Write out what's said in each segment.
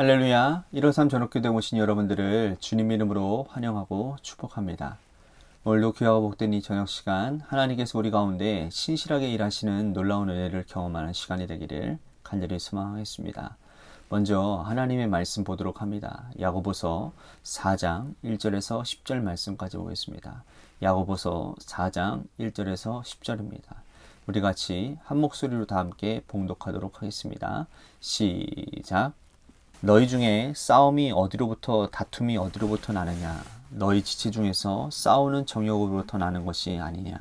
할렐루야, 153 전업교대 오신 여러분들을 주님 이름으로 환영하고 축복합니다. 오늘도 귀하고 복된 이 저녁 시간, 하나님께서 우리 가운데 신실하게 일하시는 놀라운 은혜를 경험하는 시간이 되기를 간절히 소망하겠습니다. 먼저 하나님의 말씀 보도록 합니다. 야고보서 4장 1절에서 10절 말씀까지 보겠습니다. 야고보서 4장 1절에서 10절입니다. 우리 같이 한 목소리로 다 함께 봉독하도록 하겠습니다. 시작. 너희 중에 싸움이 어디로부터 다툼이 어디로부터 나느냐? 너희 지체 중에서 싸우는 정욕으로부터 나는 것이 아니냐?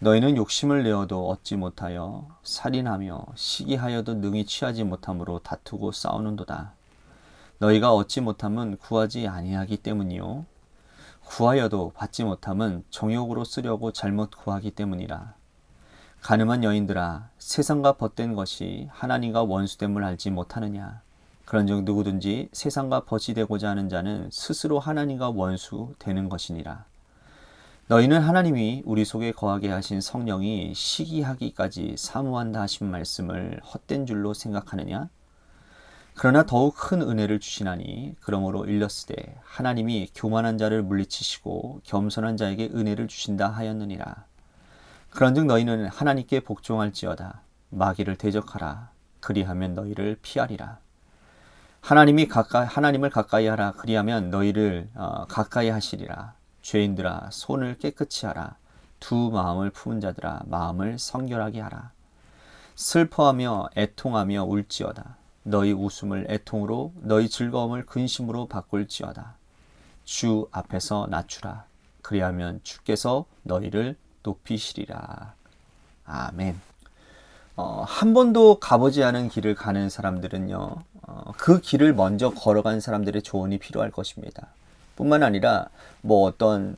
너희는 욕심을 내어도 얻지 못하여 살인하며 시기하여도 능히 취하지 못함으로 다투고 싸우는도다. 너희가 얻지 못함은 구하지 아니하기 때문이요 구하여도 받지 못함은 정욕으로 쓰려고 잘못 구하기 때문이라. 가늠한 여인들아, 세상과 벗된 것이 하나님과 원수됨을 알지 못하느냐? 그런즉 누구든지 세상과 벗이 되고자 하는 자는 스스로 하나님과 원수 되는 것이니라. 너희는 하나님이 우리 속에 거하게 하신 성령이 시기하기까지 사모한다 하신 말씀을 헛된 줄로 생각하느냐? 그러나 더욱 큰 은혜를 주시나니 그러므로 일렀으되 하나님이 교만한 자를 물리치시고 겸손한 자에게 은혜를 주신다 하였느니라. 그런즉 너희는 하나님께 복종할지어다. 마귀를 대적하라. 그리하면 너희를 피하리라. 하나님을 가까이 하라. 그리하면 너희를 가까이 하시리라. 죄인들아, 손을 깨끗이 하라. 두 마음을 품은 자들아, 마음을 성결하게 하라. 슬퍼하며 애통하며 울지어다. 너희 웃음을 애통으로, 너희 즐거움을 근심으로 바꿀지어다. 주 앞에서 낮추라. 그리하면 주께서 너희를 높이시리라. 아멘. 한 번도 가보지 않은 길을 가는 사람들은요, 그 길을 먼저 걸어간 사람들의 조언이 필요할 것입니다. 뿐만 아니라 어떤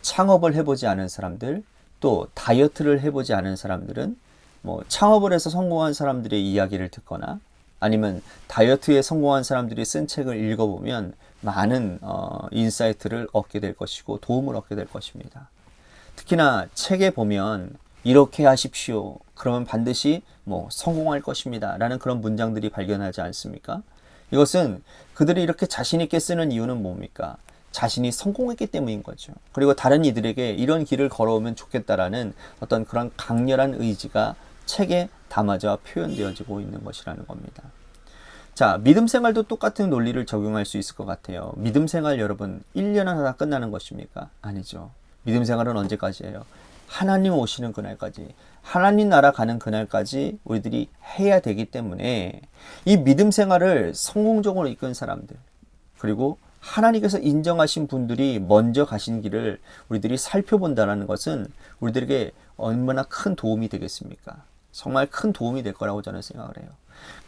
창업을 해보지 않은 사람들, 또 다이어트를 해보지 않은 사람들은 창업을 해서 성공한 사람들의 이야기를 듣거나 아니면 다이어트에 성공한 사람들이 쓴 책을 읽어보면 많은 인사이트를 얻게 될 것이고 도움을 얻게 될 것입니다. 특히나 책에 보면 이렇게 하십시오. 그러면 반드시 성공할 것입니다. 라는 그런 문장들이 발견하지 않습니까? 이것은 그들이 이렇게 자신 있게 쓰는 이유는 뭡니까? 자신이 성공했기 때문인 거죠. 그리고 다른 이들에게 이런 길을 걸어오면 좋겠다라는 어떤 그런 강렬한 의지가 책에 담아져 표현되어지고 있는 것이라는 겁니다. 자, 믿음 생활도 똑같은 논리를 적용할 수 있을 것 같아요. 믿음 생활 여러분 1년 하다 끝나는 것입니까? 아니죠. 믿음 생활은 언제까지예요? 하나님 오시는 그날까지, 하나님 나라 가는 그날까지 우리들이 해야 되기 때문에 이 믿음 생활을 성공적으로 이끈 사람들, 그리고 하나님께서 인정하신 분들이 먼저 가신 길을 우리들이 살펴본다는 것은 우리들에게 얼마나 큰 도움이 되겠습니까? 정말 큰 도움이 될 거라고 저는 생각을 해요.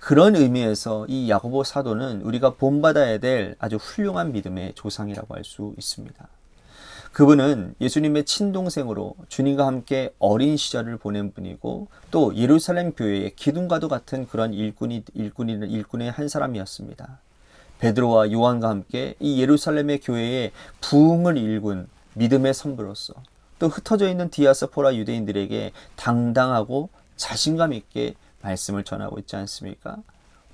그런 의미에서 이 야고보 사도는 우리가 본받아야 될 아주 훌륭한 믿음의 조상이라고 할 수 있습니다. 그분은 예수님의 친동생으로 주님과 함께 어린 시절을 보낸 분이고 또 예루살렘 교회의 기둥과도 같은 그런 일꾼의 한 사람이었습니다. 베드로와 요한과 함께 이 예루살렘의 교회의 부흥을 일군 믿음의 선부로서 또 흩어져 있는 디아스포라 유대인들에게 당당하고 자신감 있게 말씀을 전하고 있지 않습니까?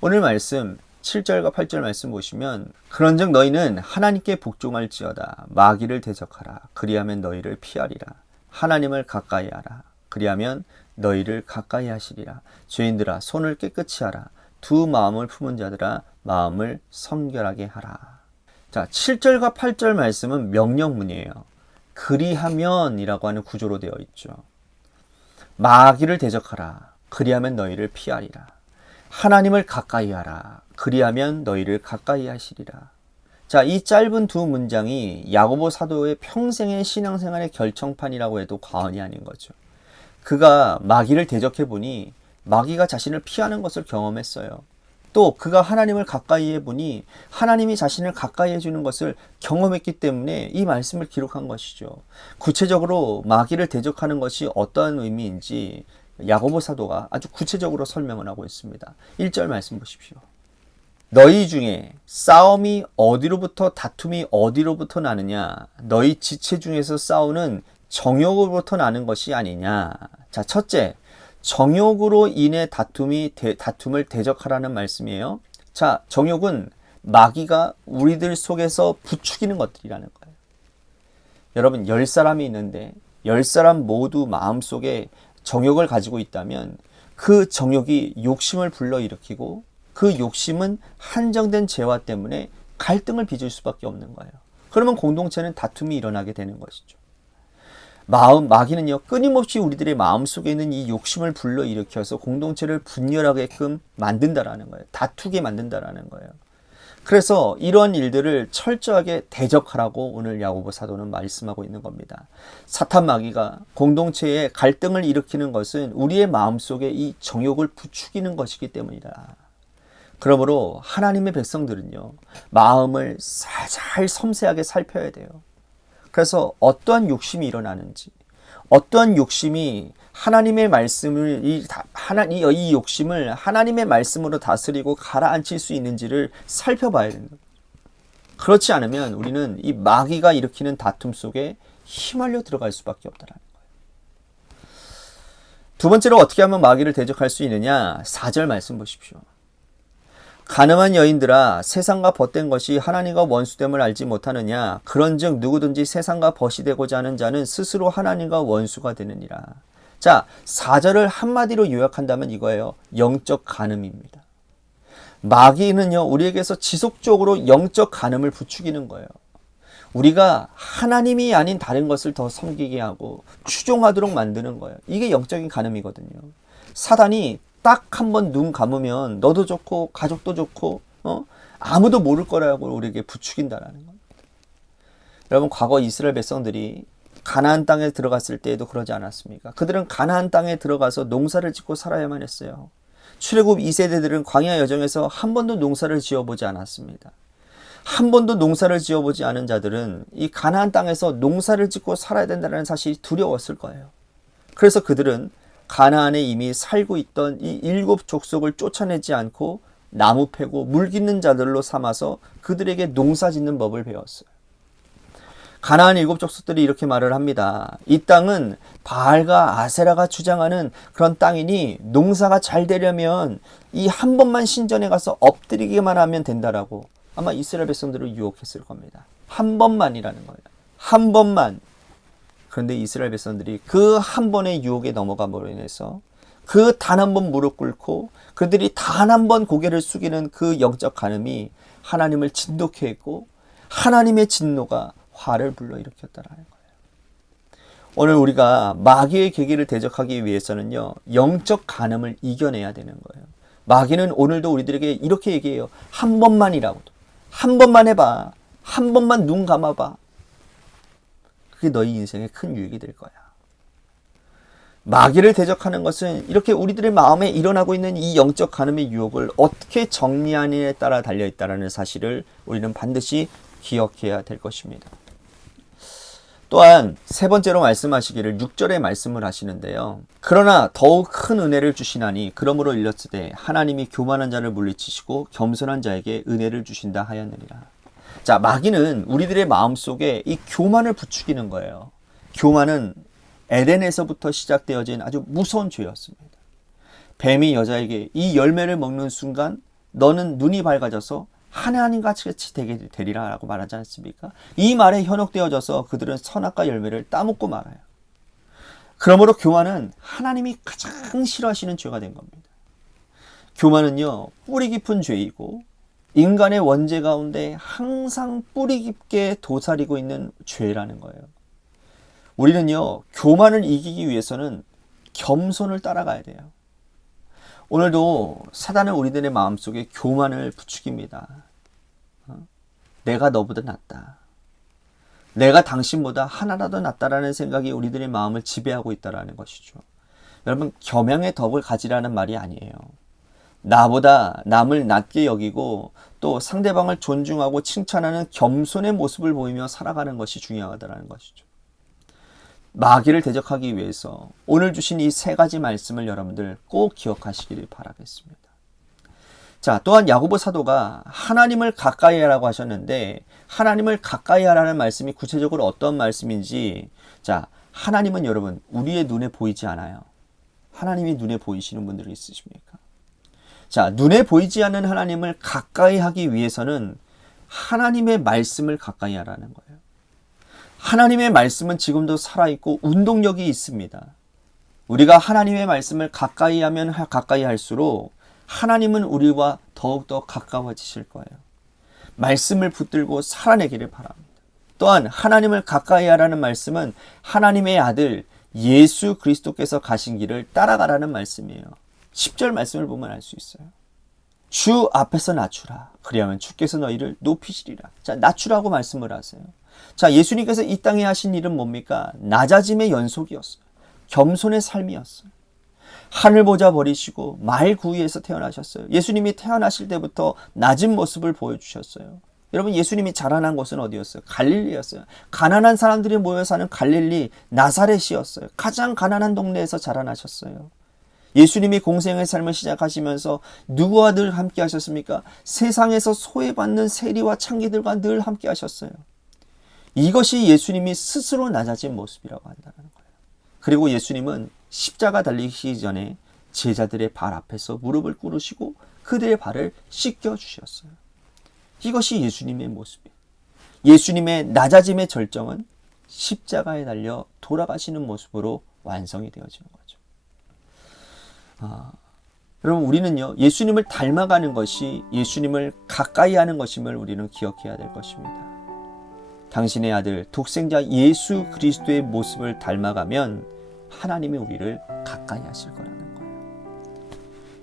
오늘 말씀 7절과 8절 말씀 보시면 그런즉 너희는 하나님께 복종할지어다. 마귀를 대적하라. 그리하면 너희를 피하리라. 하나님을 가까이 하라. 그리하면 너희를 가까이 하시리라. 죄인들아, 손을 깨끗이 하라. 두 마음을 품은 자들아, 마음을 성결하게 하라. 자, 7절과 8절 말씀은 명령문이에요. 그리하면 이라고 하는 구조로 되어 있죠. 마귀를 대적하라. 그리하면 너희를 피하리라. 하나님을 가까이 하라. 그리하면 너희를 가까이 하시리라. 자, 이 짧은 두 문장이 야고보 사도의 평생의 신앙생활의 결정판이라고 해도 과언이 아닌 거죠. 그가 마귀를 대적해 보니 마귀가 자신을 피하는 것을 경험했어요. 또 그가 하나님을 가까이 해보니 하나님이 자신을 가까이 해주는 것을 경험했기 때문에 이 말씀을 기록한 것이죠. 구체적으로 마귀를 대적하는 것이 어떠한 의미인지 야고보 사도가 아주 구체적으로 설명을 하고 있습니다. 1절 말씀 보십시오. 너희 중에 싸움이 어디로부터 다툼이 어디로부터 나느냐? 너희 지체 중에서 싸우는 정욕으로부터 나는 것이 아니냐? 자, 첫째, 정욕으로 인해 다툼을 대적하라는 말씀이에요. 자, 정욕은 마귀가 우리들 속에서 부추기는 것들이라는 거예요. 여러분, 10사람이 있는데 10사람 모두 마음속에 정욕을 가지고 있다면 그 정욕이 욕심을 불러일으키고 그 욕심은 한정된 재화 때문에 갈등을 빚을 수밖에 없는 거예요. 그러면 공동체는 다툼이 일어나게 되는 것이죠. 마귀는요, 끊임없이 우리들의 마음속에 있는 이 욕심을 불러일으켜서 공동체를 분열하게끔 만든다라는 거예요. 다투게 만든다라는 거예요. 그래서 이러한 일들을 철저하게 대적하라고 오늘 야고보 사도는 말씀하고 있는 겁니다. 사탄 마귀가 공동체에 갈등을 일으키는 것은 우리의 마음속에 이 정욕을 부추기는 것이기 때문이다. 그러므로 하나님의 백성들은요, 마음을 살살 섬세하게 살펴야 돼요. 그래서 어떠한 욕심이 일어나는지, 어떠한 욕심이 하나님의 말씀을 이 욕심을 하나님의 말씀으로 다스리고 가라앉힐 수 있는지를 살펴봐야 된다. 그렇지 않으면 우리는 이 마귀가 일으키는 다툼 속에 휘말려 들어갈 수밖에 없다라는 거예요. 두 번째로 어떻게 하면 마귀를 대적할 수 있느냐? 4절 말씀 보십시오. 가늠한 여인들아, 세상과 벗된 것이 하나님과 원수됨을 알지 못하느냐? 그런즉 누구든지 세상과 벗이 되고자 하는 자는 스스로 하나님과 원수가 되느니라. 자, 4절을 한마디로 요약한다면 이거예요. 영적 간음입니다. 마귀는요, 우리에게서 지속적으로 영적 간음을 부추기는 거예요. 우리가 하나님이 아닌 다른 것을 더 섬기게 하고 추종하도록 만드는 거예요. 이게 영적인 간음이거든요. 사단이 딱 한 번 눈 감으면 너도 좋고 가족도 좋고 아무도 모를 거라고 우리에게 부추긴다라는 겁니다. 여러분, 과거 이스라엘 백성들이 가나안 땅에 들어갔을 때에도 그러지 않았습니까? 그들은 가나안 땅에 들어가서 농사를 짓고 살아야만 했어요. 출애굽 2세대들은 광야 여정에서 한 번도 농사를 지어보지 않았습니다. 한 번도 농사를 지어보지 않은 자들은 이 가나안 땅에서 농사를 짓고 살아야 된다는 사실이 두려웠을 거예요. 그래서 그들은 가나안에 이미 살고 있던 이 7 족속을 쫓아내지 않고 나무 패고 물 깃는 자들로 삼아서 그들에게 농사 짓는 법을 배웠어요. 가나안 7 족속들이 이렇게 말을 합니다. 이 땅은 바알과 아세라가 주장하는 그런 땅이니 농사가 잘 되려면 이 한 번만 신전에 가서 엎드리기만 하면 된다라고 아마 이스라엘 백성들을 유혹했을 겁니다. 한 번만이라는 거예요. 한 번만. 그런데 이스라엘 백성들이 그 한 번의 유혹에 넘어감으로 인해서 그 단 한 번 무릎 꿇고 그들이 단 한 번 고개를 숙이는 그 영적 간음이 하나님을 진노케 했고 하나님의 진노가 화를 불러일으켰다라는 거예요. 오늘 우리가 마귀의 계기를 대적하기 위해서는요, 영적 간음을 이겨내야 되는 거예요. 마귀는 오늘도 우리들에게 이렇게 얘기해요. 한 번만이라고도. 한 번만 해봐. 한 번만 눈 감아봐. 그게 너희 인생에 큰 유익이 될 거야. 마귀를 대적하는 것은 이렇게 우리들의 마음에 일어나고 있는 이 영적 간음의 유혹을 어떻게 정리하느냐에 따라 달려있다는 사실을 우리는 반드시 기억해야 될 것입니다. 또한 세 번째로 말씀하시기를 6절에 말씀을 하시는데요. 그러나 더욱 큰 은혜를 주시나니 그러므로 일렀으되 하나님이 교만한 자를 물리치시고 겸손한 자에게 은혜를 주신다 하였느니라. 자, 마귀는 우리들의 마음속에 이 교만을 부추기는 거예요. 교만은 에덴에서부터 시작되어진 아주 무서운 죄였습니다. 뱀이 여자에게 이 열매를 먹는 순간 너는 눈이 밝아져서 하나님같이 되게 되리라 라고 말하지 않습니까? 이 말에 현혹되어져서 그들은 선악과 열매를 따먹고 말아요. 그러므로 교만은 하나님이 가장 싫어하시는 죄가 된 겁니다. 교만은요, 뿌리 깊은 죄이고 인간의 원죄 가운데 항상 뿌리 깊게 도사리고 있는 죄라는 거예요. 우리는요, 교만을 이기기 위해서는 겸손을 따라가야 돼요. 오늘도 사단은 우리들의 마음속에 교만을 부추깁니다. 내가 너보다 낫다. 내가 당신보다 하나라도 낫다라는 생각이 우리들의 마음을 지배하고 있다는 것이죠. 여러분, 겸양의 덕을 가지라는 말이 아니에요. 나보다 남을 낮게 여기고 또 상대방을 존중하고 칭찬하는 겸손의 모습을 보이며 살아가는 것이 중요하다는 것이죠. 마귀를 대적하기 위해서 오늘 주신 이 세 가지 말씀을 여러분들 꼭 기억하시기를 바라겠습니다. 자, 또한 야고보 사도가 하나님을 가까이 하라고 하셨는데 하나님을 가까이 하라는 말씀이 구체적으로 어떤 말씀인지, 자, 하나님은 여러분 우리의 눈에 보이지 않아요. 하나님이 눈에 보이시는 분들이 있으십니까? 자, 눈에 보이지 않는 하나님을 가까이 하기 위해서는 하나님의 말씀을 가까이 하라는 거예요. 하나님의 말씀은 지금도 살아있고 운동력이 있습니다. 우리가 하나님의 말씀을 가까이 하면 가까이 할수록 하나님은 우리와 더욱더 가까워지실 거예요. 말씀을 붙들고 살아내기를 바랍니다. 또한 하나님을 가까이 하라는 말씀은 하나님의 아들 예수 그리스도께서 가신 길을 따라가라는 말씀이에요. 10절 말씀을 보면 알 수 있어요. 주 앞에서 낮추라. 그리하면 주께서 너희를 높이시리라. 자, 낮추라고 말씀을 하세요. 자, 예수님께서 이 땅에 하신 일은 뭡니까? 낮아짐의 연속이었어요. 겸손의 삶이었어요. 하늘 보좌 버리시고 말 구유에서 태어나셨어요. 예수님이 태어나실 때부터 낮은 모습을 보여주셨어요. 여러분, 예수님이 자라난 곳은 어디였어요? 갈릴리였어요. 가난한 사람들이 모여 사는 갈릴리 나사렛이었어요. 가장 가난한 동네에서 자라나셨어요. 예수님이 공생의 삶을 시작하시면서 누구와 늘 함께 하셨습니까? 세상에서 소외받는 세리와 창기들과 늘 함께 하셨어요. 이것이 예수님이 스스로 낮아진 모습이라고 한다는 거예요. 그리고 예수님은 십자가 달리시기 전에 제자들의 발 앞에서 무릎을 꿇으시고 그들의 발을 씻겨주셨어요. 이것이 예수님의 모습이에요. 예수님의 낮아짐의 절정은 십자가에 달려 돌아가시는 모습으로 완성이 되어지는 거죠. 여러분, 우리는요, 예수님을 닮아가는 것이 예수님을 가까이 하는 것임을 우리는 기억해야 될 것입니다. 당신의 아들 독생자 예수 그리스도의 모습을 닮아가면 하나님이 우리를 가까이 하실 거라는 거예요.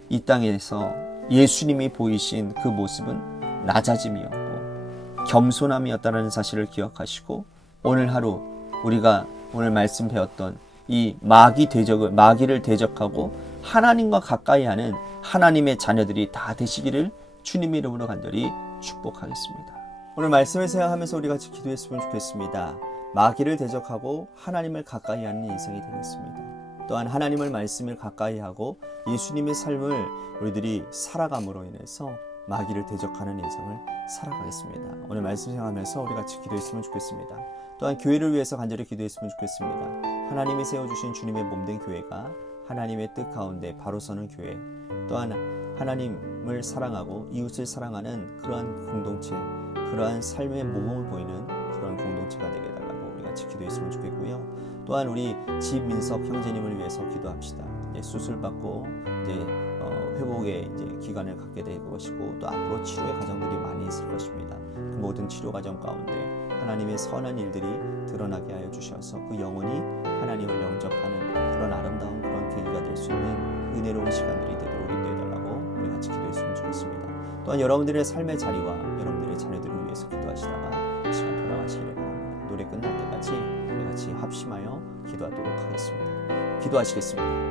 이 땅에서 예수님이 보이신 그 모습은 낮아짐이었고 겸손함이었다는 사실을 기억하시고, 오늘 하루 우리가 오늘 말씀 배웠던 이 마귀를 대적하고 하나님과 가까이 하는 하나님의 자녀들이 다 되시기를 주님의 이름으로 간절히 축복하겠습니다. 오늘 말씀을 생각하면서 우리 같이 기도했으면 좋겠습니다. 마귀를 대적하고 하나님을 가까이 하는 인생이 되겠습니다. 또한 하나님의 말씀을 가까이 하고 예수님의 삶을 우리들이 살아감으로 인해서 마귀를 대적하는 인생을 살아가겠습니다. 오늘 말씀 생각하면서 우리 같이 기도했으면 좋겠습니다. 또한 교회를 위해서 간절히 기도했으면 좋겠습니다. 하나님이 세워주신 주님의 몸된 교회가 하나님의 뜻 가운데 바로 서는 교회, 또한 하나님을 사랑하고 이웃을 사랑하는 그러한 공동체, 그러한 삶의 모범을 보이는 그런 공동체가 되게 해달라고 우리 같이 기도했으면 좋겠고요. 또한 우리 지민석 형제님을 위해서 기도합시다. 이제 수술받고 이제 회복의 이제 기간을 갖게 될 것이고, 또 앞으로 치료의 과정들이 많이 있을 것입니다. 그 모든 치료 과정 가운데 하나님의 선한 일들이 드러나게 하여 주셔서 그 영혼이 하나님을 영접하는 그런 아름다운 그런 계기가 될 수 있는 은혜로운 시간들이 되도록 인도해달라고 우리 같이 기도했으면 좋겠습니다. 또한 여러분들의 삶의 자리와 여러분들의 자녀들을 위해서 기도하시다가 이 시간 돌아가시기를 바랍니다. 노래 끝날 때까지 우리 같이 합심하여 기도하도록 하겠습니다. 기도하시겠습니다.